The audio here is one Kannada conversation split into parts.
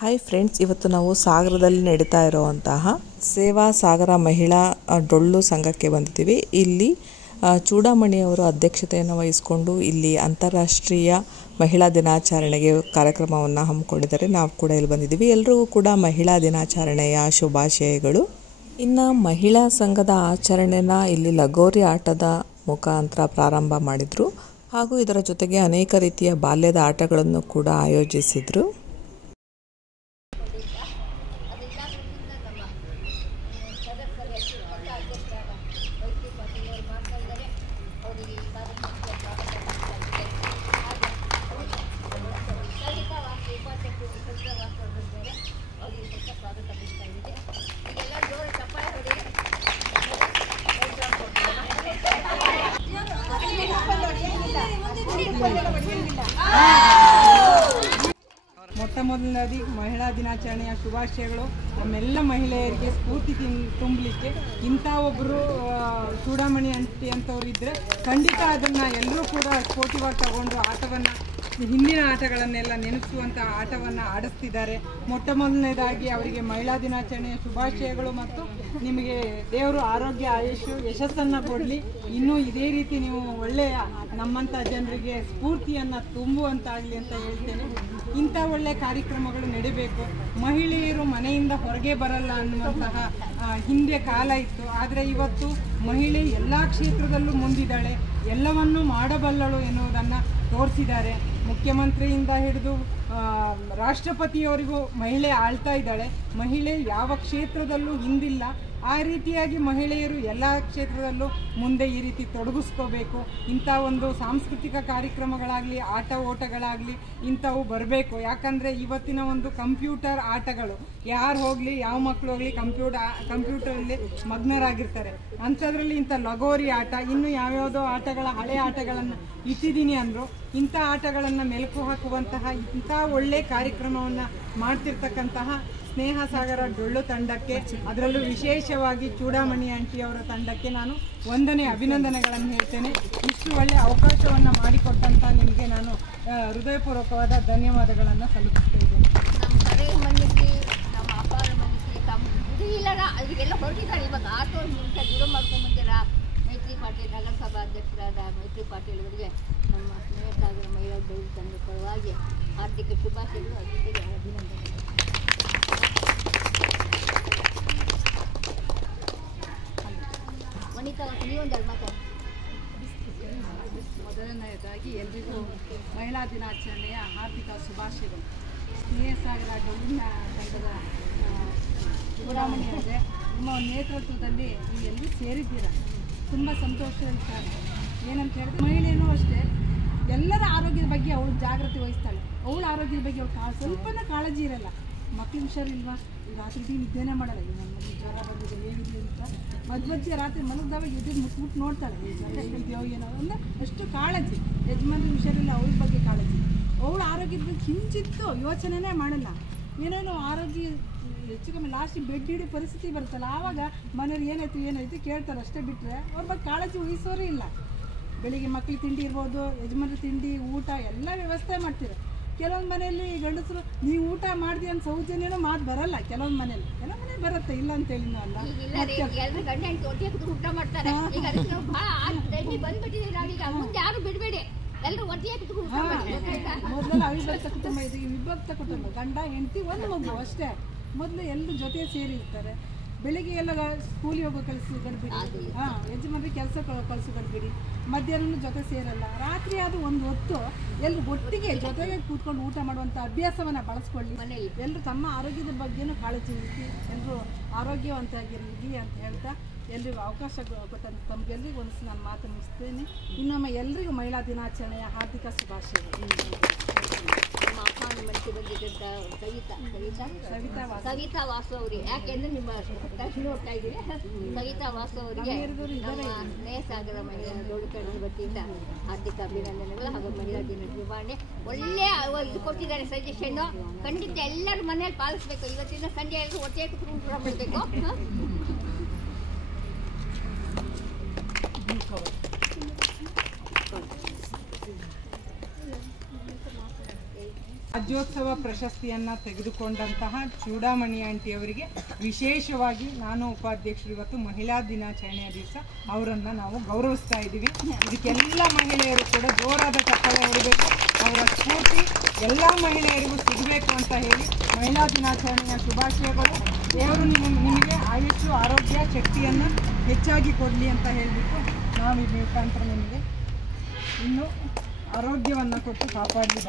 ಹಾಯ್ ಫ್ರೆಂಡ್ಸ್, ಇವತ್ತು ನಾವು ಸಾಗರದಲ್ಲಿ ನಡೀತಾ ಇರುವಂತಹ ಸೇವಾ ಸಾಗರ ಮಹಿಳಾ ಡೊಳ್ಳು ಸಂಘಕ್ಕೆ ಬಂದಿದ್ದೀವಿ. ಇಲ್ಲಿ ಚೂಡಾಮಣಿಯವರು ಅಧ್ಯಕ್ಷತೆಯನ್ನು ವಹಿಸಿಕೊಂಡು ಇಲ್ಲಿ ಅಂತಾರಾಷ್ಟ್ರೀಯ ಮಹಿಳಾ ದಿನಾಚರಣೆಗೆ ಕಾರ್ಯಕ್ರಮವನ್ನು ಹಮ್ಮಿಕೊಂಡಿದ್ದಾರೆ. ನಾವು ಕೂಡ ಇಲ್ಲಿ ಬಂದಿದ್ದೀವಿ. ಎಲ್ರಿಗೂ ಕೂಡ ಮಹಿಳಾ ದಿನಾಚರಣೆಯ ಶುಭಾಶಯಗಳು. ಇನ್ನು ಮಹಿಳಾ ಸಂಘದ ಆಚರಣೆನ ಇಲ್ಲಿ ಲಗೋರಿ ಆಟದ ಮುಖಾಂತರ ಪ್ರಾರಂಭ ಮಾಡಿದರು. ಹಾಗೂ ಇದರ ಜೊತೆಗೆ ಅನೇಕ ರೀತಿಯ ಬಾಲ್ಯದ ಆಟಗಳನ್ನು ಕೂಡ ಆಯೋಜಿಸಿದರು. ಮೊಟ್ಟ ಮೊದಲನೇದಾಗಿ ಮಹಿಳಾ ದಿನಾಚರಣೆಯ ಶುಭಾಶಯಗಳು. ನಮ್ಮೆಲ್ಲ ಮಹಿಳೆಯರಿಗೆ ಸ್ಫೂರ್ತಿ ತುಂಬಲಿಕ್ಕೆ ಇಂಥ ಒಬ್ಬರು ಚೂಡಾಮಣಿ ಅಂತವ್ರು ಇದ್ದರೆ ಖಂಡಿತ ಅದನ್ನು ಎಲ್ಲರೂ ಕೂಡ ಸ್ಫೂರ್ತಿವಾಗಿ ತಗೊಂಡು ಆಟವನ್ನು, ಹಿಂದಿನ ಆಟಗಳನ್ನೆಲ್ಲ ನೆನೆಸುವಂಥ ಆಟವನ್ನು ಆಡಿಸ್ತಿದ್ದಾರೆ. ಮೊಟ್ಟ ಮೊದಲನೇದಾಗಿ ಅವರಿಗೆ ಮಹಿಳಾ ದಿನಾಚರಣೆಯ ಶುಭಾಶಯಗಳು ಮತ್ತು ನಿಮಗೆ ದೇವರು ಆರೋಗ್ಯ, ಆಯುಷು, ಯಶಸ್ಸನ್ನು ಕೊಡಲಿ. ಇನ್ನೂ ಇದೇ ರೀತಿ ನೀವು ಒಳ್ಳೆಯ ನಮ್ಮಂಥ ಜನರಿಗೆ ಸ್ಫೂರ್ತಿಯನ್ನು ತುಂಬುವಂತಾಗಲಿ ಅಂತ ಹೇಳ್ತೇನೆ. ಇಂಥ ಒಳ್ಳೆಯ ಕಾರ್ಯಕ್ರಮಗಳು ನಡೀಬೇಕು. ಮಹಿಳೆಯರು ಮನೆಯಿಂದ ಹೊರಗೆ ಬರಲ್ಲ ಅನ್ನುವಂತಹ ಹಿಂದೆ ಕಾಲ ಇತ್ತು. ಆದರೆ ಇವತ್ತು ಮಹಿಳೆ ಎಲ್ಲ ಕ್ಷೇತ್ರದಲ್ಲೂ ಮುಂದಿದ್ದಾಳೆ, ಎಲ್ಲವನ್ನೂ ಮಾಡಬಲ್ಲಳು ಎನ್ನುವುದನ್ನು ತೋರಿಸಿದ್ದಾರೆ. ಮುಖ್ಯಮಂತ್ರಿಯಿಂದ ಹಿಡಿದು ರಾಷ್ಟ್ರಪತಿಯವರಿಗೂ ಮಹಿಳೆ ಆಳ್ತಾ ಇದ್ದಾಳೆ. ಮಹಿಳೆ ಯಾವ ಕ್ಷೇತ್ರದಲ್ಲೂ ಹಿಂದಿಲ್ಲ. ಆ ರೀತಿಯಾಗಿ ಮಹಿಳೆಯರು ಎಲ್ಲ ಕ್ಷೇತ್ರದಲ್ಲೂ ಮುಂದೆ ಈ ರೀತಿ ತೊಡಗಿಸ್ಕೋಬೇಕು. ಇಂಥ ಒಂದು ಸಾಂಸ್ಕೃತಿಕ ಕಾರ್ಯಕ್ರಮಗಳಾಗಲಿ, ಆಟ ಓಟಗಳಾಗಲಿ ಇಂಥವು ಬರಬೇಕು. ಯಾಕಂದರೆ ಇವತ್ತಿನ ಒಂದು ಕಂಪ್ಯೂಟರ್ ಆಟಗಳು, ಯಾರು ಹೋಗಲಿ, ಯಾವ ಮಕ್ಕಳು ಹೋಗಲಿ ಕಂಪ್ಯೂಟರಲ್ಲಿ ಮಗ್ನರಾಗಿರ್ತಾರೆ. ಅಂಥದ್ರಲ್ಲಿ ಇಂಥ ಲಗೋರಿ ಆಟ, ಇನ್ನು ಯಾವ್ಯಾವುದೋ ಆಟಗಳ ಹಳೆ ಆಟಗಳನ್ನು ಇಟ್ಟಿದ್ದೀನಿ ಅಂದರು. ಇಂಥ ಆಟಗಳನ್ನು ಮೆಲುಕು ಹಾಕುವಂತಹ ಇಂಥ ಒಳ್ಳೆಯ ಕಾರ್ಯಕ್ರಮವನ್ನು ಮಾಡ್ತಿರ್ತಕ್ಕಂತಹ ಸ್ನೇಹ ಸಾಗರ ಡೊಳ್ಳು ತಂಡಕ್ಕೆ, ಅದರಲ್ಲೂ ವಿಶೇಷವಾಗಿ ಚೂಡಾಮಣಿ ಆಂಟಿಯವರ ತಂಡಕ್ಕೆ ನಾನು ಅಭಿನಂದನೆಗಳನ್ನು ಹೇಳ್ತೇನೆ. ಇಷ್ಟು ಒಳ್ಳೆಯ ಅವಕಾಶವನ್ನು ಮಾಡಿಕೊಟ್ಟಂಥ ನಿಮಗೆ ನಾನು ಹೃದಯಪೂರ್ವಕವಾದ ಧನ್ಯವಾದಗಳನ್ನು ಸಲ್ಲಿಸುತ್ತೇನೆ. ನಮ್ಮ ಕಡೆ ಮನ್ನಿಸಿ, ನಮ್ಮ ಅಪ್ಪಾರ ಮನ್ನಿಸಿ, ಅವರಿಗೆಲ್ಲ ಹೊರಟಿದ್ದಾರೆ. ಇವಾಗ ಆಟೋ ಮುಂಚೆ ದೂರ ಮಾಡ್ಕೊಂಡ್ಬಂದಿರ ಮೈತ್ರಿ ಪಾಟೀಲ್, ನಗರಸಭಾ ಅಧ್ಯಕ್ಷರಾದ ಮೈತ್ರಿ ಪಾಟೀಲ್ ಅವರಿಗೆ ನಮ್ಮ ಸ್ನೇಹ ಸಾಗರ ಮಹಿಳಾ ಡೊಳ್ಳು ತಂಡ ಪರವಾಗಿ ಹಾರ್ದಿಕ ಶುಭಾಶಯಗಳು, ಅದಕ್ಕೆ ಅಭಿನಂದನೆಗಳು. ಮೊದಲನೆಯದಾಗಿ ಎಲ್ರಿಗೂ ಮಹಿಳಾ ದಿನಾಚರಣೆಯ ಹಾರ್ದಿಕ ಶುಭಾಶಯಗಳು. ಸ್ನೇಹ ಸಾಗರ ಡೊಳ್ಳಿನ ತಂಡದ ಚೂಡಾಮಣಿ ಅವರೇ, ನಿಮ್ಮ ನೇತೃತ್ವದಲ್ಲಿ ನೀವು ಎಲ್ಲರೂ ಸೇರಿದ್ದೀರ, ತುಂಬ ಸಂತೋಷದ ವಿಚಾರ. ಏನಂತ ಹೇಳಿದ್ರೆ, ಮಹಿಳೆಯೂ ಅಷ್ಟೇ ಎಲ್ಲರ ಆರೋಗ್ಯದ ಬಗ್ಗೆ ಅವಳು ಜಾಗೃತಿ ವಹಿಸ್ತಾಳೆ. ಅವಳ ಆರೋಗ್ಯದ ಬಗ್ಗೆ ಅವಳು ಸ್ವಲ್ಪನೇ ಕಾಳಜಿ ಇರಲ್ಲ. ಮಕ್ಕಳು ಹುಷಾರಿಲ್ವಾ, ರಾತ್ರಿ ನಿದ್ದೆನೇ ಮಾಡಲ್ಲ, ನನ್ನ ಮಗು ಜ್ವರ ಬಂದಿದೆ ಹೇಗಿದೆ ಅಂತ ಮಧ್ಯ ರಾತ್ರಿ ಮಲಗಿದಾಗ ಎದ್ದು ಮುಟ್ಬಿಟ್ಟು ನೋಡ್ತಾಳೆ, ಇದೆಯೋ ಏನೋ ಅಂದರೆ ಅಷ್ಟು ಕಾಳಜಿ. ಯಜಮಾನ್ರಿಗೆ ಹುಷಾರಿಲ್ಲ, ಅವ್ರ ಬಗ್ಗೆ ಕಾಳಜಿ. ಅವಳ ಆರೋಗ್ಯದ ಬಗ್ಗೆ ಕಿಂಚಿತ್ತು ಯೋಚನೆನೇ ಮಾಡಲ್ಲ. ಏನೇನೋ ಆರೋಗ್ಯ ಹೆಚ್ಚು ಕಮ್ಮಿ ಲಾಸ್ಟಿಗೆ ಬೆಡ್ ಹಿಡಿ ಪರಿಸ್ಥಿತಿ ಬರುತ್ತಲ್ಲ, ಆವಾಗ ಮನೆಯವ್ರು ಏನಾಯ್ತು ಕೇಳ್ತಾರೆ. ಅಷ್ಟೇ ಬಿಟ್ಟರೆ ಅವ್ರ ಬಗ್ಗೆ ಕಾಳಜಿ ವಹಿಸೋರೇ ಇಲ್ಲ. ಬೆಳಿಗ್ಗೆ ಮಕ್ಕಳಿಗೆ ತಿಂಡಿ ಇರ್ಬೋದು, ಯಜಮಾನ್ರ ತಿಂಡಿ, ಊಟ ಎಲ್ಲ ವ್ಯವಸ್ಥೆ ಮಾಡ್ತೀರ. ಕೆಲವೊಂದು ಮನೆಯಲ್ಲಿ ಗಂಡಸರು ನೀವು ಊಟ ಮಾಡಿದೆ ಅಂತ ಸೌಜನ್ಯನೂ ಮಾತು ಬರಲ್ಲ. ಕೆಲವೊಂದು ಮನೇಲಿ ಬರುತ್ತೆ, ಇಲ್ಲ ಅಂತೇಳಿ ಅಲ್ಲ. ಊಟ ಮಾಡ್ತಾರೆ. ಯಾರು ಬಿಡಬೇಡಿ, ಎಲ್ಲರೂ ಒಟ್ಟಿಗೆ ಮೊದಲೆಲ್ಲ ಅವಿಭಕ್ತ ಕುಟುಂಬ ಇದೆ, ವಿಭಕ್ತ ಕುಟುಂಬ, ಗಂಡ ಹೆಂಡತಿ ಒಂದು ಮಗು ಅಷ್ಟೇ. ಮೊದಲು ಎಲ್ಲರೂ ಜೊತೆ ಸೇರಿರ್ತಾರೆ. ಬೆಳಿಗ್ಗೆ ಎಲ್ಲ ಸ್ಕೂಲಿಗೆ ಹೋಗೋ ಕಳಿಸಿ ಗಡ್ಬಿಡಿ, ಯಜಮಾನ್ರಿಗೆ ಕೆಲಸ ಕಳಿಸೋ ಗಡ್ಬಿಡಿ. ಮಧ್ಯಾಹ್ನ ಜೊತೆ ಸೇರಲ್ಲ. ರಾತ್ರಿ ಅದು ಒಂದು ಹೊತ್ತು ಎಲ್ಲರೂ ಒಟ್ಟಿಗೆ ಜೊತೆಗೆ ಕೂತ್ಕೊಂಡು ಊಟ ಮಾಡುವಂಥ ಅಭ್ಯಾಸವನ್ನು ಬಳಸ್ಕೊಳ್ಳಿ. ಮನೆಯಲ್ಲಿ ಎಲ್ಲರೂ ತಮ್ಮ ಆರೋಗ್ಯದ ಬಗ್ಗೆನೂ ಕಾಳಜಿ ಇರಿಸಿ, ಎಲ್ಲರೂ ಆರೋಗ್ಯವಂತಾಗಿರಲಿ ಅಂತ ಹೇಳ್ತಾ ಎಲ್ರಿಗೂ ಅವಕಾಶ ಕೊಟ್ಟಂತ ತಮಗೆಲ್ಲರಿಗೂ ಒಂದ್ಸಲ ನಾನು ಮಾತು ಮುಗಿಸ್ತೇನೆ. ಇನ್ನೊಮ್ಮೆ ಎಲ್ರಿಗೂ ಮಹಿಳಾ ದಿನಾಚರಣೆಯ ಹಾರ್ದಿಕ ಶುಭಾಶಯಗಳು. ನಮ್ಮ ಅಪ್ಪಾನ ಮನಸ್ಸಿಗೆ ಬಂದಿದ್ದಂಥ ಸವಿತಾ ವಾಸು ಅವರಿಗೆ, ಯಾಕೆಂದರೆ ನಿಮ್ಮ ನೋಡ್ತಾ ಇದ್ದೀವಿ, ಸವಿತಾ ವಾಸು ಅವರಿಗೆ ನಮ್ಮ ಸ್ನೇಹ ಸಾಗರ ಮಹಿಳಾ ಡೊಳ್ಳು ತಂಡದ ವತಿಯಿಂದ ಹಾರ್ದಿಕ ಅಭಿನಂದನೆಗಳು ಹಾಗೂ ಮಹಿಳಾ ದಿನ ಶುಭಾಶಯ. ಒಳ್ಳೆಯ ಇದು ಕೊಟ್ಟಿದ್ದಾರೆ ಸಜೆಷನ್ನು. ಖಂಡಿತ ಎಲ್ಲರೂ ಮನೆಯಲ್ಲಿ ಪಾಲಿಸಬೇಕು. ಇವತ್ತಿನ ಸಂಜೆ ಎಲ್ಲರೂ ಹೊಟ್ಟೆ ಕುತ್ಕೊಂಡು ಮಾಡಬೇಕು. ರಾಜ್ಯೋತ್ಸವ ಪ್ರಶಸ್ತಿಯನ್ನು ತೆಗೆದುಕೊಂಡಂತಹ ಚೂಡಾಮಣಿ ಆಂಟಿಯವರಿಗೆ ವಿಶೇಷವಾಗಿ ನಾನು ಉಪಾಧ್ಯಕ್ಷರು ಇವತ್ತು ಮಹಿಳಾ ದಿನಾಚರಣೆಯ ದಿವಸ ಅವರನ್ನು ನಾವು ಗೌರವಿಸ್ತಾ ಇದ್ದೀವಿ. ಇದಕ್ಕೆಲ್ಲ ಮಹಿಳೆಯರು ಕೂಡ ಜೋರಾದ ಚಪ್ಪಾಳೆ ಹೊಡಬೇಕು. ಅವರ ಸ್ಫೂರ್ತಿ ಎಲ್ಲ ಮಹಿಳೆಯರಿಗೂ ಸಿಗಬೇಕು ಅಂತ ಹೇಳಿ ಮಹಿಳಾ ದಿನಾಚರಣೆಯ ಶುಭಾಶಯಗಳು. ದೇವರು ನಿಮಗೆ ಆಯುಷ್ಯ ಆರೋಗ್ಯ ಶಕ್ತಿಯನ್ನು ಹೆಚ್ಚಾಗಿ ಕೊಡಲಿ ಅಂತ ಹೇಳಿಬಿಟ್ಟು ನಾವು ಈ ಮುಖಾಂತರ ನಿಮಗೆ ಇನ್ನು ಆರೋಗ್ಯವನ್ನು ಕೊಟ್ಟು ಕಾಪಾಡಲಿ.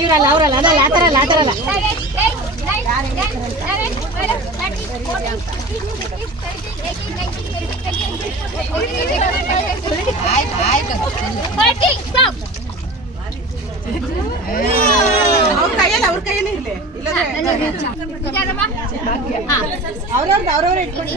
ಇವರಲ್ಲ ಅವರಲ್ಲ ಅದಲ್ಲ ಆ ಥರ ಅಲ್ಲ ಆ ಥರ ಅಲ್ಲ. ಅವ್ರ ಕೈಯಲ್ಲಿ ಇರಲಿ ಅವ್ರವ್ರವ್ರವ್ರೆ ಇಟ್ಕೊಂಡು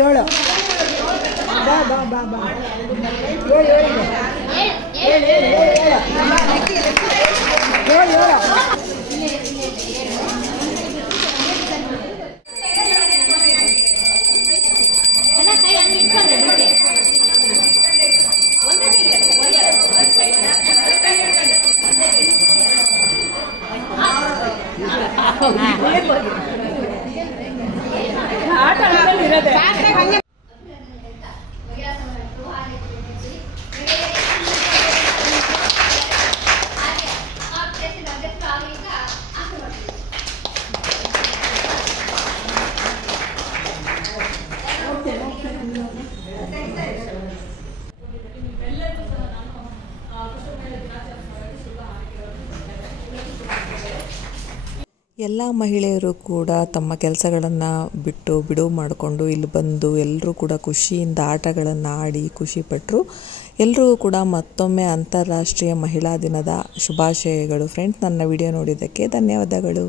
ಏಳು ಬಾ ಬಾ ಬಾ ಬಾ ಏಳು ಏಳು ಏಳು ಏಳು ಏಳು ಏಳು ಎಲ್ಲ ಮಹಿಳೆಯರು ಕೂಡ ತಮ್ಮ ಕೆಲಸಗಳನ್ನು ಬಿಡುವು ಮಾಡಿಕೊಂಡು ಇಲ್ಲಿ ಬಂದು ಎಲ್ಲರೂ ಕೂಡ ಖುಷಿಯಿಂದ ಆಟಗಳನ್ನು ಆಡಿ ಖುಷಿಪಟ್ಟರು. ಎಲ್ಲರಿಗೂ ಕೂಡ ಮತ್ತೊಮ್ಮೆ ಅಂತಾರಾಷ್ಟ್ರೀಯ ಮಹಿಳಾ ದಿನದ ಶುಭಾಶಯಗಳು. ಫ್ರೆಂಡ್ಸ್, ನನ್ನ ವಿಡಿಯೋ ನೋಡಿದ್ದಕ್ಕೆ ಧನ್ಯವಾದಗಳು.